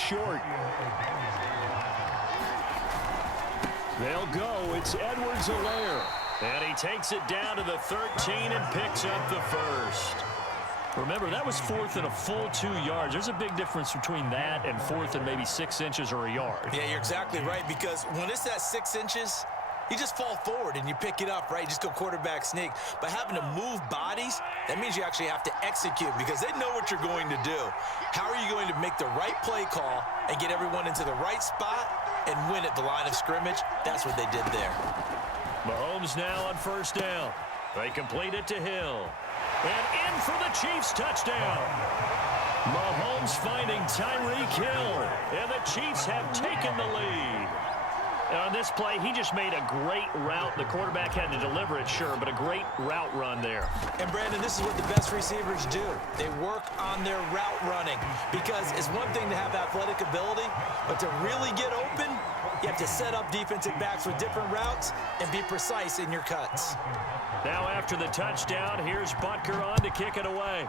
short. They'll go. It's Edwards-Helaire. And he takes it down to the 13 and picks up the first. Remember, that was 4th and a full 2 yards. There's a big difference between that and 4th and maybe 6 inches or a yard. Yeah, you're exactly right, because when it's at 6 inches, you just fall forward and you pick it up, right? You just go quarterback sneak. But having to move bodies, that means you actually have to execute because they know what you're going to do. How are you going to make the right play call and get everyone into the right spot and win at the line of scrimmage? That's what they did there. Mahomes now on first down. They complete it to Hill. And in for the Chiefs touchdown. Mahomes finding Tyreek Hill. And the Chiefs have taken the lead. And on this play, he just made a great route. The quarterback had to deliver it, sure, but a great route run there. And, Brandon, this is what the best receivers do. They work on their route running because it's one thing to have athletic ability, but to really get open, you have to set up defensive backs with different routes and be precise in your cuts. Now after the touchdown, here's Butker on to kick it away.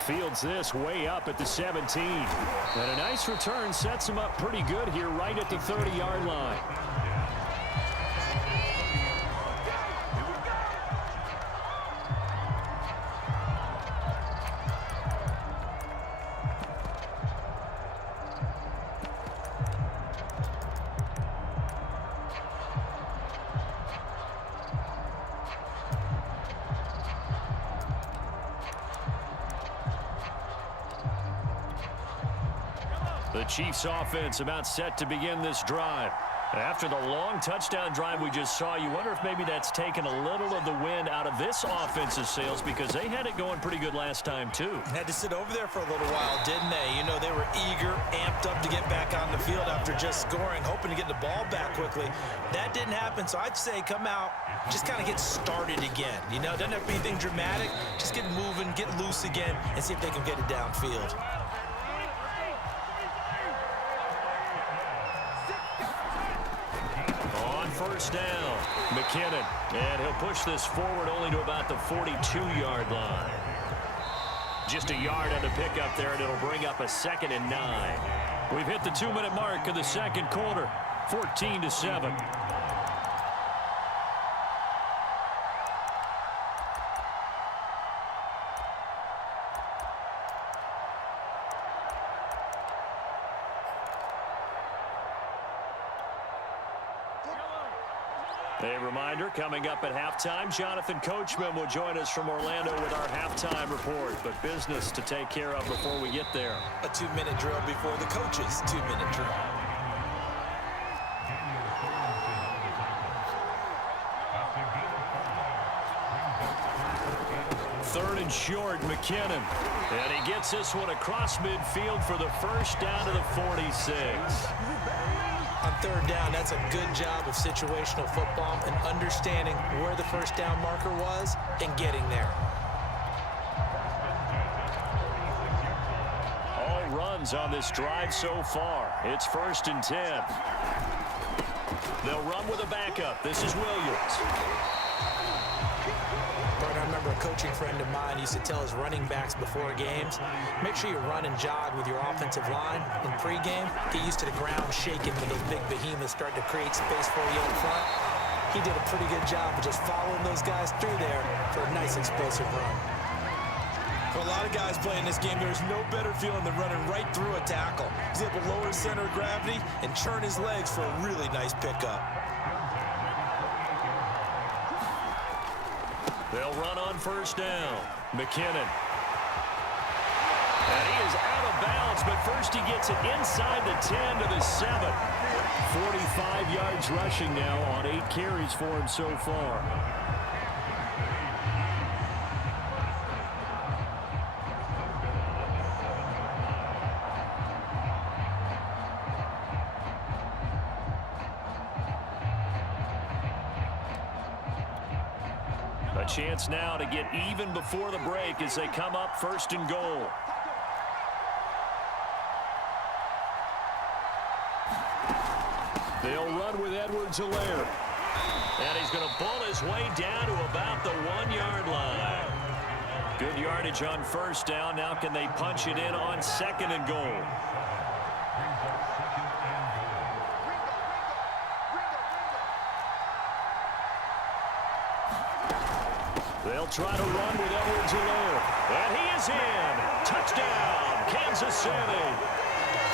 Fields this way up at the 17. And a nice return sets him up pretty good here right at the 30-yard line. The Chiefs offense about set to begin this drive. After the long touchdown drive we just saw, you wonder if maybe that's taken a little of the wind out of this offensive sails because they had it going pretty good last time too. Had to sit over there for a little while, didn't they? You know, they were eager, amped up to get back on the field after just scoring, hoping to get the ball back quickly. That didn't happen, so I'd say come out, just kind of get started again. You know, doesn't have to be anything dramatic. Just get moving, get loose again, and see if they can get it downfield. First down, McKinnon, and he'll push this forward only to about the 42-yard line. Just a yard on the pickup there, and it'll bring up a 2nd and 9. We've hit the 2-minute mark of the second quarter, 14-7. A reminder, coming up at halftime, Jonathan Coachman will join us from Orlando with our halftime report. But business to take care of before we get there. A 2-minute drill before the coach's 2-minute drill. Third and short, McKinnon. And he gets this one across midfield for the first down to the 46. On third down, that's a good job of situational football and understanding where the first down marker was and getting there. All runs on this drive so far. It's 1st and 10. They'll run with a backup. This is Williams. I remember a coaching friend of mine used to tell his running backs before games, make sure you run and jog with your offensive line in pregame. Get used to the ground shaking when those big behemoths start to create space for you up front. He did a pretty good job of just following those guys through there for a nice explosive run. For a lot of guys playing this game, there's no better feeling than running right through a tackle. He's able to lower his center of gravity and churn his legs for a really nice pickup. They'll run on first down. McKinnon. And he is out of bounds, but first he gets it inside the 10 to the 7. 45 yards rushing now on 8 carries for him so far. A chance now to get even before the break as they come up 1st and goal. They'll run with Edwards-Helaire. And he's going to pull his way down to about the 1-yard line. Good yardage on first down. Now can they punch it in on 2nd and goal? They'll try to run with Edwards-Helaire. And he is in. Touchdown, Kansas City.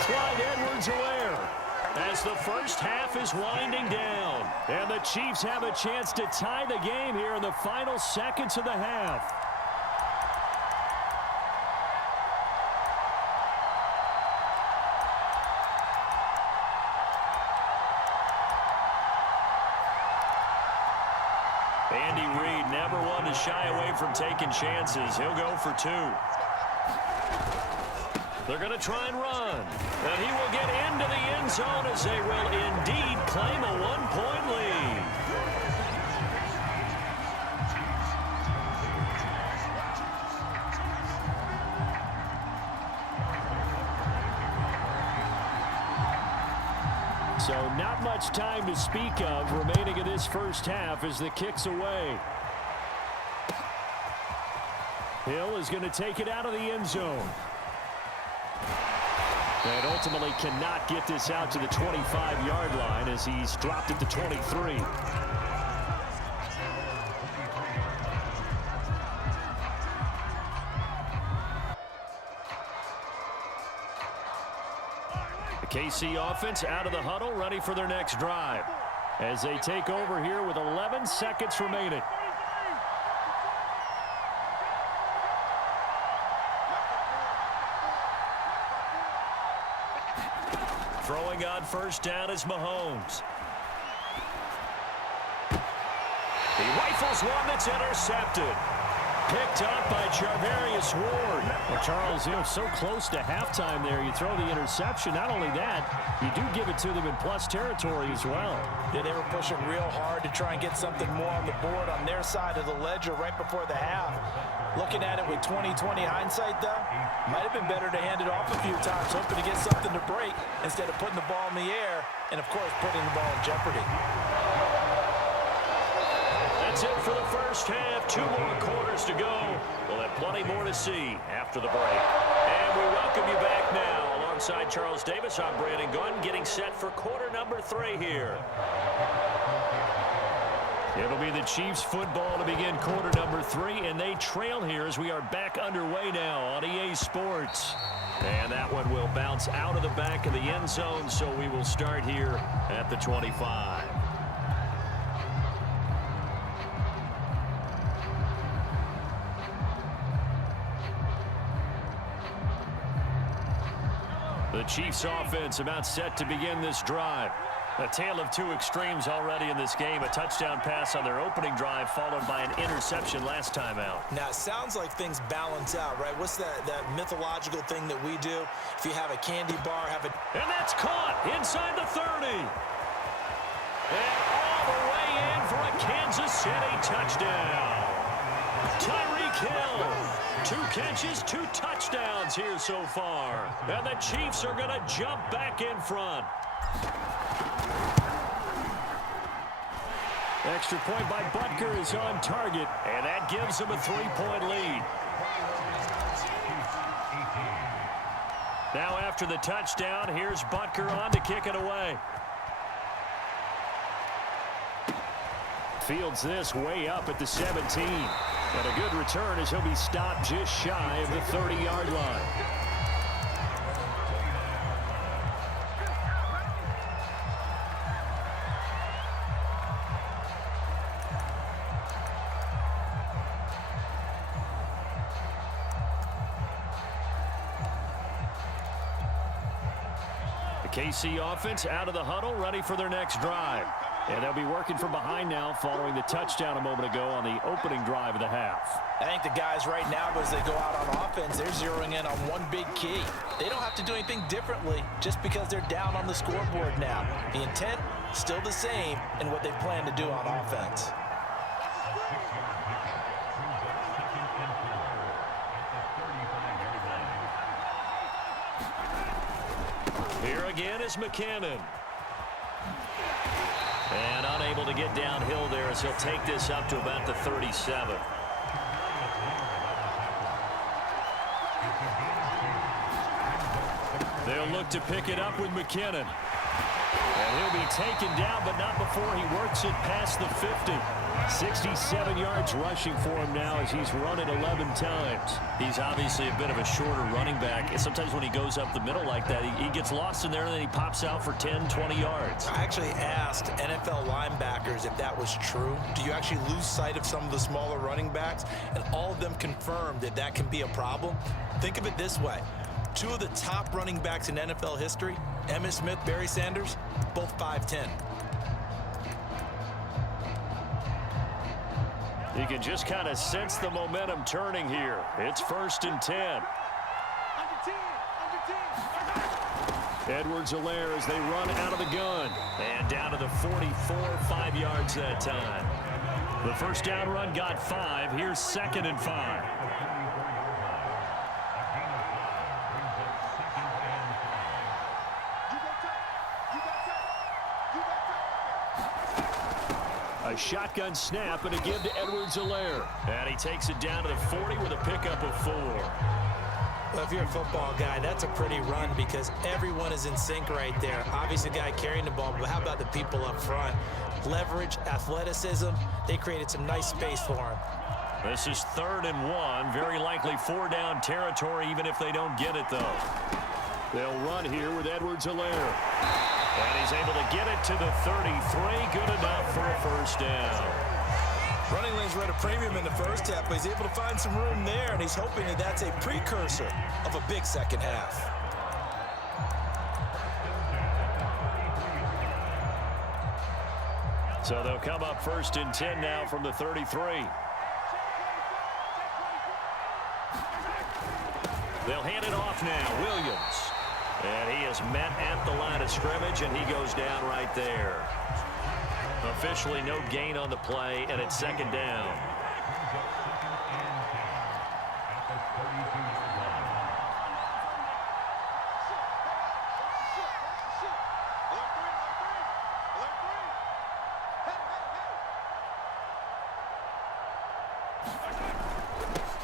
Clyde Edwards-Helaire. As the first half is winding down. And the Chiefs have a chance to tie the game here in the final seconds of the half. Andy Reid never one to shy away from taking chances. He'll go for 2. They're going to try and run. And he will get into the end zone as they will indeed claim a 1-point lead. So not much time to speak of remaining in this first half as the kick's away. Hill is going to take it out of the end zone. And ultimately cannot get this out to the 25-yard line as he's dropped at the 23. The KC offense out of the huddle, ready for their next drive as they take over here with 11 seconds remaining. Throwing on first down is Mahomes. He rifles one that's intercepted. Picked up by Charvarius Ward. Well, Charles, so close to halftime there. You throw the interception. Not only that, you do give it to them in plus territory as well. Yeah, they were pushing real hard to try and get something more on the board on their side of the ledger right before the half. Looking at it with 20/20 hindsight, though, might have been better to hand it off a few times, hoping to get something to break instead of putting the ball in the air and, of course, putting the ball in jeopardy. That's it for the first half. 2 more quarters to go. We'll have plenty more to see after the break. And we welcome you back now. Alongside Charles Davis, I'm Brandon Gunn, getting set for quarter number 3 here. It'll be the Chiefs football to begin quarter number 3, and they trail here as we are back underway now on EA Sports. And that one will bounce out of the back of the end zone, so we will start here at the 25. The Chiefs offense about set to begin this drive. A tale of 2 extremes already in this game. A touchdown pass on their opening drive followed by an interception last time out. Now, it sounds like things balance out, right? What's that mythological thing that we do? If you have a candy bar, have a... And that's caught inside the 30. And all the way in for a Kansas City touchdown. Tyreek Hill. 2 catches, 2 touchdowns here so far. And the Chiefs are going to jump back in front. Extra point by Butker is on target, and that gives them a 3-point lead. Now after the touchdown, here's Butker on to kick it away. Fields this way up at the 17. And a good return as he'll be stopped just shy of the 30-yard line. The KC offense out of the huddle, ready for their next drive. And they'll be working from behind now following the touchdown a moment ago on the opening drive of the half. I think the guys right now, as they go out on offense, they're zeroing in on one big key. They don't have to do anything differently just because they're down on the scoreboard now. The intent, still the same in what they plan to do on offense. Here again is McKinnon. And unable to get downhill there as he'll take this up to about the 37. They'll look to pick it up with McKinnon. And he'll be taken down, but not before he works it past the 50. 67 yards rushing for him now as he's run it 11 times. He's obviously a bit of a shorter running back. And sometimes when he goes up the middle like that, he gets lost in there and then he pops out for 10, 20 yards. I actually asked NFL linebackers if that was true. Do you actually lose sight of some of the smaller running backs? And all of them confirmed that that can be a problem. Think of it this way. Two of the top running backs in NFL history, Emmitt Smith, Barry Sanders, both 5'10". You can just kind of sense the momentum turning here. It's 1st and 10. Edwards-Helaire as they run out of the gun. And down to the 44, 5 yards that time. The first down run got 5. Here's 2nd and 5. A shotgun snap and a give to Edwards-Helaire. And he takes it down to the 40 with a pickup of 4. Well, if you're a football guy, that's a pretty run because everyone is in sync right there. Obviously, the guy carrying the ball, but how about the people up front? Leverage, athleticism, they created some nice space for him. This is 3rd and 1. Very likely 4-down territory, even if they don't get it, though. They'll run here with Edwards-Helaire. And he's able to get it to the 33. Good enough for a first down. Running lanes were at a premium in the first half, but he's able to find some room there, and he's hoping that that's a precursor of a big second half. So they'll come up 1st and 10 now from the 33. They'll hand it off now. Williams. And he is met at the line of scrimmage, and he goes down right there. Officially no gain on the play, and it's 2nd down.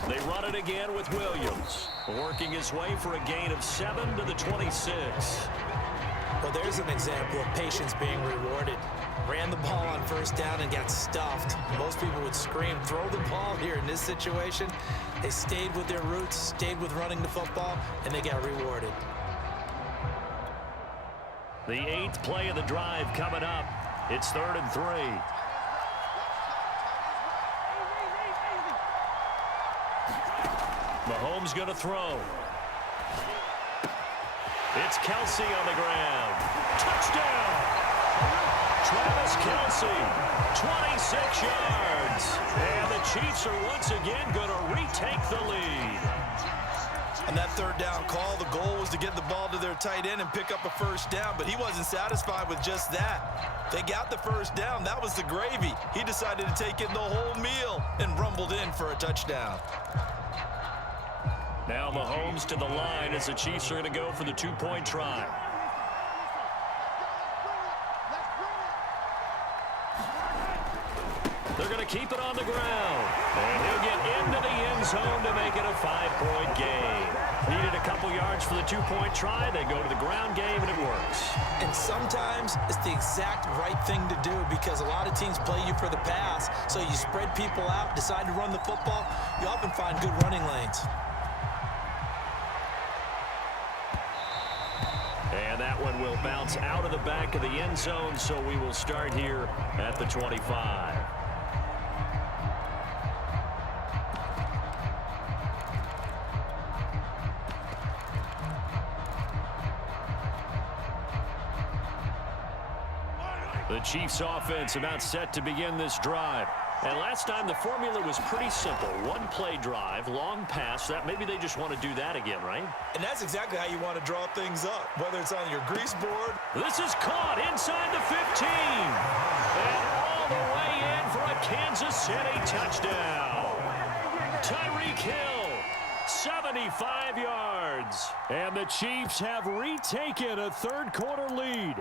They run it again with Williams, working his way for a gain of 7 to the 26. Well, there's an example of patience being rewarded. Ran the ball on 1st down and got stuffed. Most people would scream, throw the ball here in this situation. They stayed with their roots, stayed with running the football, and they got rewarded. The 8th play of the drive coming up. It's 3rd and 3. Mahomes going to throw. It's Kelsey on the ground. Touchdown! Travis Kelsey, 26 yards. And the Chiefs are once again going to retake the lead. On that 3rd down call, the goal was to get the ball to their tight end and pick up a first down, but he wasn't satisfied with just that. They got the first down. That was the gravy. He decided to take in the whole meal and rumbled in for a touchdown. Now Mahomes to the line as the Chiefs are going to go for the 2-point try. They're going to keep it on the ground. And he'll get into the end zone to make it a 5-point game. Needed a couple yards for the 2-point try. They go to the ground game, and it works. And sometimes it's the exact right thing to do because a lot of teams play you for the pass. So you spread people out, decide to run the football. You often find good running lanes. And that one will bounce out of the back of the end zone, so we will start here at the 25. The Chiefs offense about set to begin this drive. And last time the formula was pretty simple. 1-play drive, long pass. That maybe they just want to do that again, right? And that's exactly how you want to draw things up, whether it's on your grease board. This is caught inside the 15. And all the way in for a Kansas City touchdown. Tyreek Hill, 75 yards. And the Chiefs have retaken a third-quarter lead.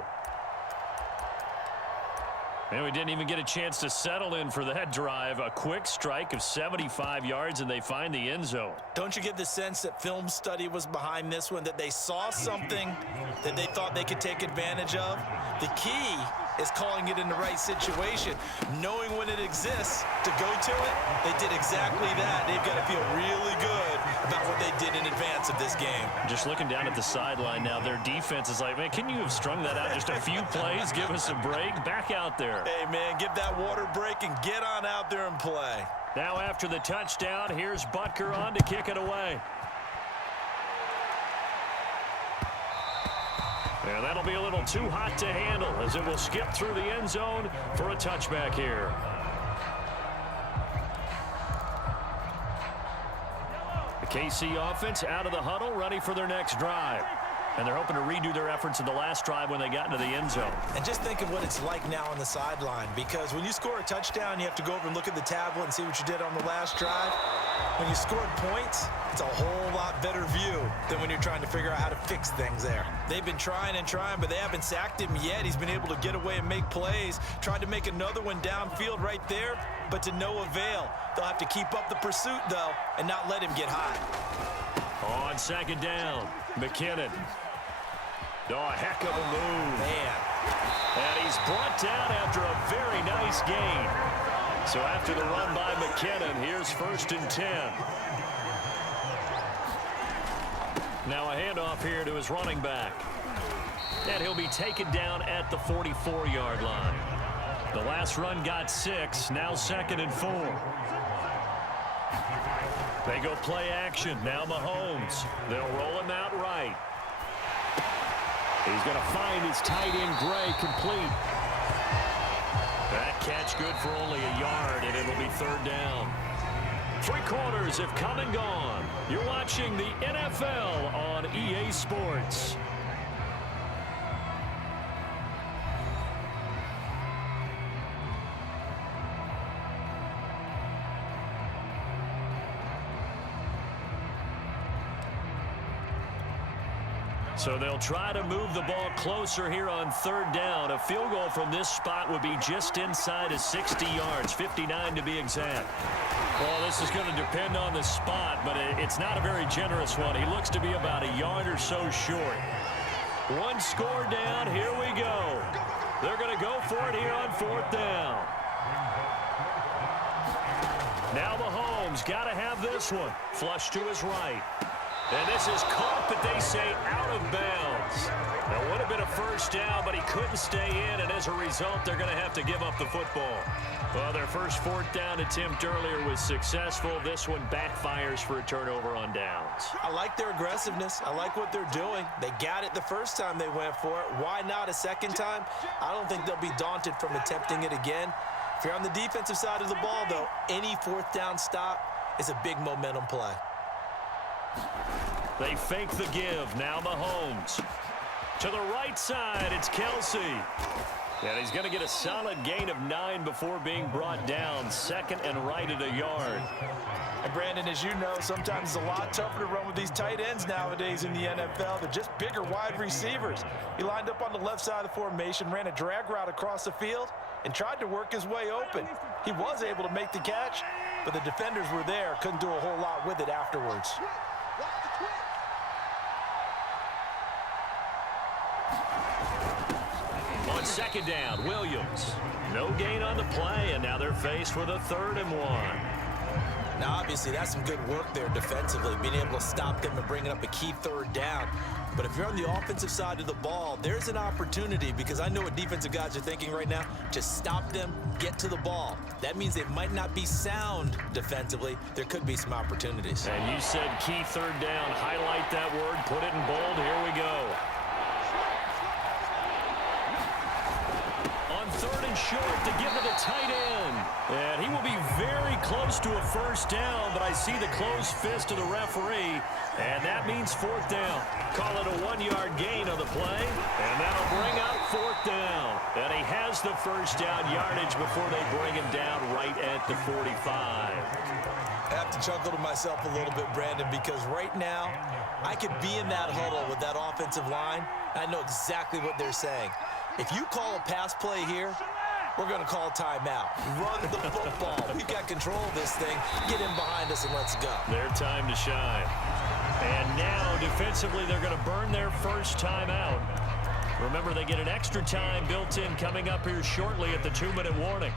And we didn't even get a chance to settle in for that drive. A quick strike of 75 yards, and they find the end zone. Don't you get the sense that film study was behind this one, that they saw something that they thought they could take advantage of? The key is calling it in the right situation, knowing when it exists to go to it. They did exactly that. They've got to feel really good about what they did in advance of this game. Just looking down at the sideline now, their defense is like, man, can you have strung that out just a few plays? Give us a break. Back out there. Hey, man, give that water break and get on out there and play. Now after the touchdown, here's Butker on to kick it away. And that'll be a little too hot to handle as it will skip through the end zone for a touchback here. The KC offense out of the huddle, ready for their next drive. And they're hoping to redo their efforts in the last drive when they got into the end zone. And just think of what it's like now on the sideline, because when you score a touchdown, you have to go over and look at the tablet and see what you did on the last drive. When you scored points, it's a whole lot better view than when you're trying to figure out how to fix things there. They've been trying and trying, but they haven't sacked him yet. He's been able to get away and make plays. Tried to make another one downfield right there, but to no avail. They'll have to keep up the pursuit, though, and not let him get hot. On second down, McKinnon. Oh, a heck of a move. Man. And he's brought down after a very nice gain. So after the run by McKinnon, here's 1st and 10. Now a handoff here to his running back. And he'll be taken down at the 44-yard line. The last run got 6, now 2nd and 4. They go play action. Now Mahomes. They'll roll him out right. He's going to find his tight end, Gray, complete. That catch good for only a yard, and it'll be 3rd down. 3 quarters have come and gone. You're watching the NFL on EA Sports. So they'll try to move the ball closer here on 3rd down. A field goal from this spot would be just inside of 60 yards, 59 to be exact. Well, this is going to depend on the spot, but it's not a very generous one. He looks to be about a yard or so short. 1 score down. Here we go. They're going to go for it here on 4th down. Now Mahomes got to have this one. Flush to his right. And this is caught, but they say out of bounds. Now, would have been a 1st down, but he couldn't stay in, and as a result, they're going to have to give up the football. Well, their first 4th down attempt earlier was successful. This one backfires for a turnover on downs. I like their aggressiveness. I like what they're doing. They got it the first time they went for it. Why not a second time? I don't think they'll be daunted from attempting it again. If you're on the defensive side of the ball, though, any 4th down stop is a big momentum play. They fake the give. Now Mahomes. To the right side, it's Kelsey. And he's going to get a solid gain of 9 before being brought down. 2nd and right at a yard. And Brandon, as you know, sometimes it's a lot tougher to run with these tight ends nowadays in the NFL. They're just bigger wide receivers. He lined up on the left side of the formation, ran a drag route across the field, and tried to work his way open. He was able to make the catch, but the defenders were there, couldn't do a whole lot with it afterwards. On 2nd down, Williams. No gain on the play, and now they're faced with a 3rd and 1. Now, obviously, that's some good work there defensively, being able to stop them and bringing up a key 3rd down. But if you're on the offensive side of the ball, there's an opportunity, because I know what defensive guys are thinking right now. Just stop them, get to the ball. That means they might not be sound defensively. There could be some opportunities. And you said key 3rd down. Highlight that word. Put it in bold. Here we go. On 3rd and short to give to the tight end. And he will be very close to a 1st down, but I see the closed fist of the referee, and that means 4th down. Call it a 1-yard gain on the play, and that'll bring up 4th down. And he has the 1st down yardage before they bring him down right at the 45. I have to chuckle to myself a little bit, Brandon, because right now I could be in that huddle with that offensive line. I know exactly what they're saying. If you call a pass play here, we're going to call timeout. Run the football. We've got control of this thing. Get him behind us and let's go. Their time to shine. And now, defensively, they're going to burn their first timeout. Remember, they get an extra time built in coming up here shortly at the 2-minute warning.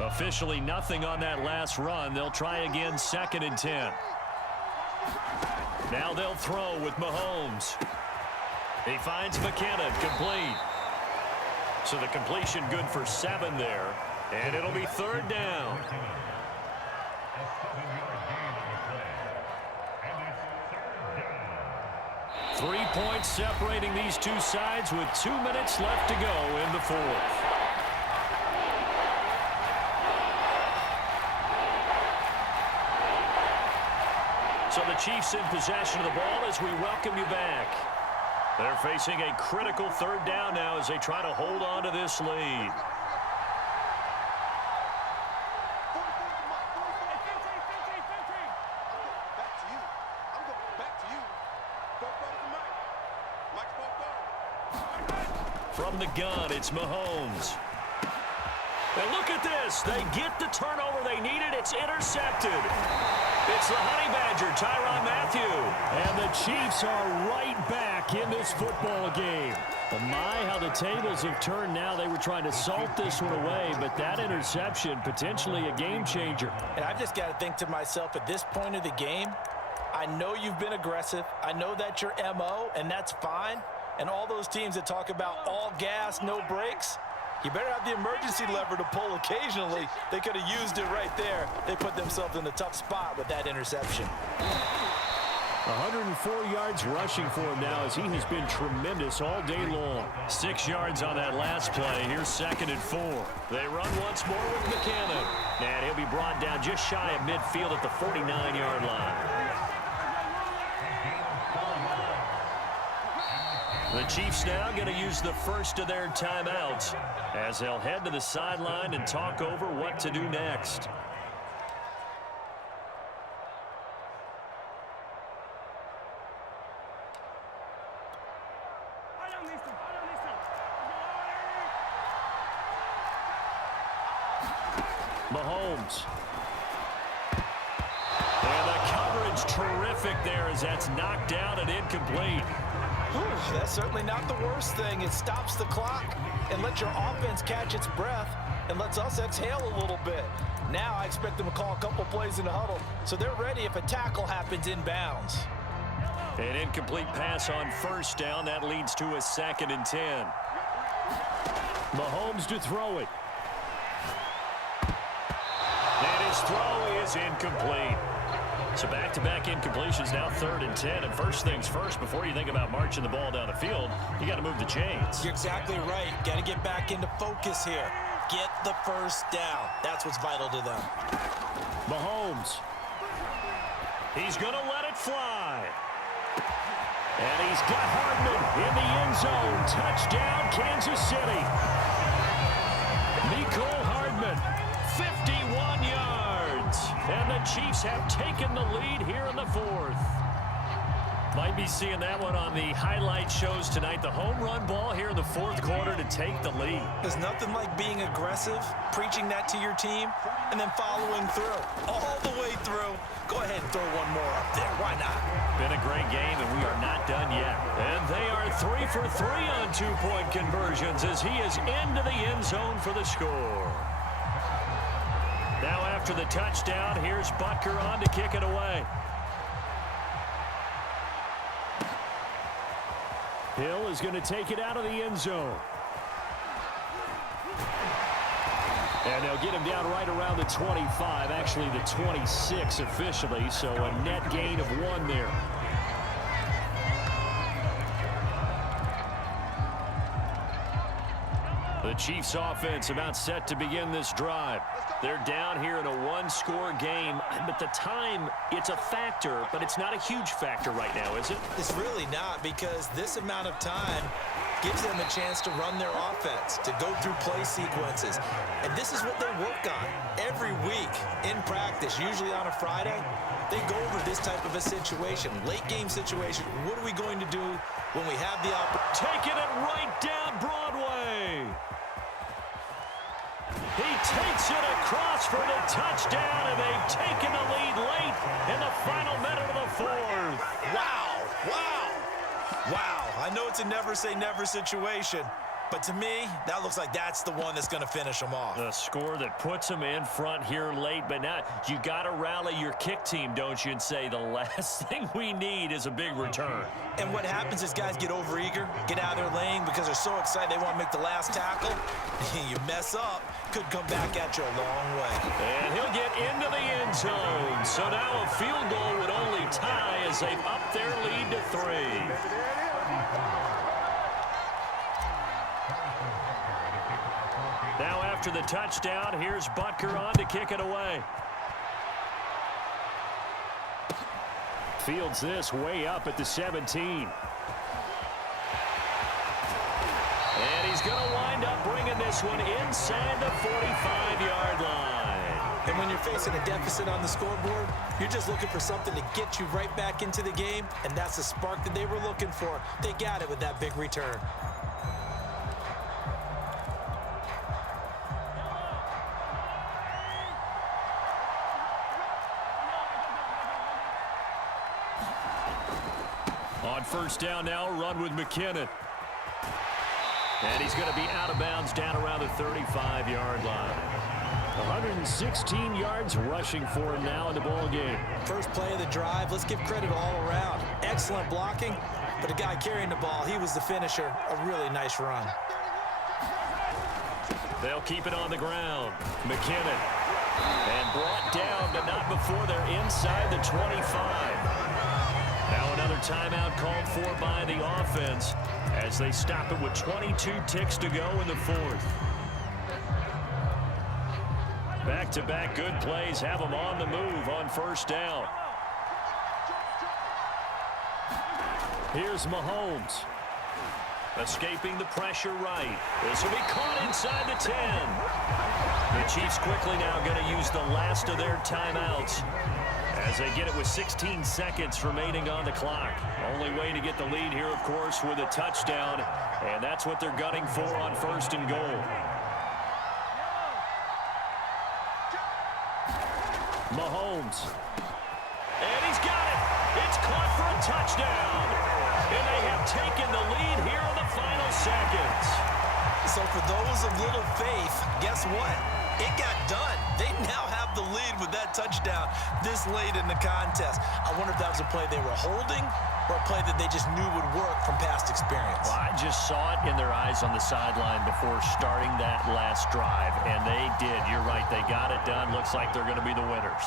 Officially nothing on that last run. They'll try again 2nd and 10. Now they'll throw with Mahomes. He finds McKinnon, complete. So the completion good for 7 there. And it'll be 3rd down. Three points separating these two sides with 2 minutes left to go in the 4th. So the Chiefs in possession of the ball as we welcome you back. They're facing a critical 3rd down now as they try to hold on to this lead. From the gun, it's Mahomes. And look at this. They get the turnover they needed. It's intercepted. It's the Honey Badger, Tyrann Mathieu. And the Chiefs are right back in this football game. But my, how the tables have turned now. They were trying to salt this one away, but that interception, potentially a game changer. And I've just got to think to myself, at this point of the game, I know you've been aggressive. I know that's your MO, and that's fine. And all those teams that talk about all gas, no brakes, you better have the emergency lever to pull occasionally. They could have used it right there. They put themselves in a tough spot with that interception. 104 yards rushing for him now as he has been tremendous all day long. 6 yards on that last play. Here's 2nd and 4. They run once more with McKinnon. And he'll be brought down just shy of midfield at the 49-yard line. The Chiefs now going to use the first of their timeouts as they'll head to the sideline and talk over what to do next. Mahomes. And the coverage terrific there as that's knocked down and incomplete. That's certainly not the worst thing. It stops the clock and lets your offense catch its breath and lets us exhale a little bit. Now I expect them to call a couple plays in the huddle so they're ready if a tackle happens inbounds. An incomplete pass on 1st down. That leads to a 2nd and 10. Mahomes to throw it. And his throw is incomplete. So back-to-back incompletions, now 3rd and 10. And first things first, before you think about marching the ball down the field, you got to move the chains. You're exactly right. Got to get back into focus here. Get the first down. That's what's vital to them. Mahomes. He's going to let it fly. And he's got Hardman in the end zone. Touchdown, Kansas City. Mecole Hardman, 51 yards. And the Chiefs have taken the lead here in the 4th. Might be seeing that one on the highlight shows tonight. The home run ball here in the 4th quarter to take the lead. There's nothing like being aggressive, preaching that to your team, and then following through. All the way through. Go ahead and throw one more up there. Why not? Been a great game, and we are not done yet. And they are 3 for 3 on 2-point conversions as he is into the end zone for the score. Now after the touchdown, here's Butker on to kick it away. Hill is going to take it out of the end zone. And they'll get him down right around the 25, actually the 26 officially, so a net gain of 1 there. The The Chiefs offense about set to begin this drive. They're down here in a one-score game, but the time, it's a factor, but it's not a huge factor right now, is it? It's really not, because this amount of time gives them a chance to run their offense, to go through play sequences. And this is what they work on every week in practice, usually on a Friday. They go over this type of a situation, late game situation. What are we going to do when we have the opportunity? Taking it right down Broadway. He takes it across for the touchdown, and they've taken the lead late in the final minute of the fourth. Wow, wow, wow. I know it's a never-say-never situation, but to me, that looks like that's the one that's going to finish them off. The score that puts them in front here late, but now you got to rally your kick team, don't you, and say the last thing we need is a big return. And what happens is guys get overeager, get out of their lane because they're so excited they want to make the last tackle. You mess up, could come back at you a long way. And he'll get into the end zone. So now a field goal would only tie as they've upped their lead to 3. Now after the touchdown, here's Butker on to kick it away. Fields this way up at the 17. And he's going to wind up bringing this one inside the 45-yard line. And when you're facing a deficit on the scoreboard, you're just looking for something to get you right back into the game, and that's the spark that they were looking for. They got it with that big return. On first down now, run with McKinnon. And he's going to be out of bounds down around the 35-yard line. 116 yards rushing for him now in the ball game. First play of the drive, let's give credit all around. Excellent blocking, but the guy carrying the ball, he was the finisher. A really nice run. They'll keep it on the ground. McKinnon. And brought down, but not before they're inside the 25. Now another timeout called for by the offense as they stop it with 22 ticks to go in the fourth. Back-to-back good plays have them on the move on first down. Here's Mahomes. Escaping the pressure right. This will be caught inside the 10. The Chiefs quickly now going to use the last of their timeouts as they get it with 16 seconds remaining on the clock. Only way to get the lead here, of course, with a touchdown, and that's what they're gunning for on first and goal. Mahomes. And he's got it. It's caught for a touchdown. And they have taken the lead here in the final seconds. So for those of little faith, guess what? It got done. They now have the lead with that touchdown this late in the contest. I wonder if that was a play they were holding or a play that they just knew would work from past experience. Well, I just saw it in their eyes on the sideline before starting that last drive, and they did. You're right. They got it done. Looks like they're going to be the winners.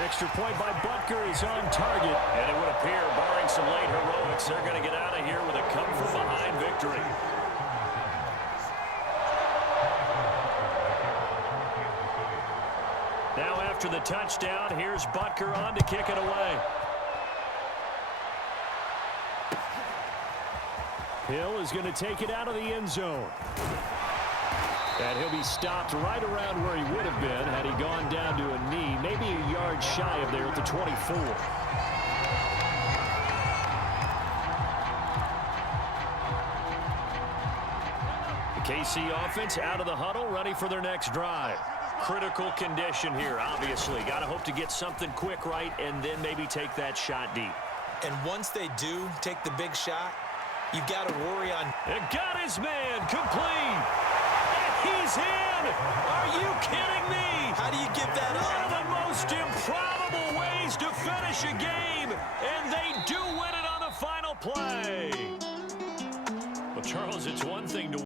Extra point by Butker is on target, and it would appear, barring some late heroics, they're going to get out of here with a come-from-behind victory. Now after the touchdown, here's Butker on to kick it away. Hill is going to take it out of the end zone. And he'll be stopped right around where he would have been had he gone down to a knee, maybe a yard shy of there at the 24. The KC offense out of the huddle, ready for their next drive. Critical condition here, obviously. Got to hope to get something quick right and then maybe take that shot deep. And once they do take the big shot, you've got to worry on... And got his man complete. He's in! Are you kidding me? How do you give that up? One of the most improbable ways to finish a game, and they do win it on the final play. Well, Charles, it's one thing to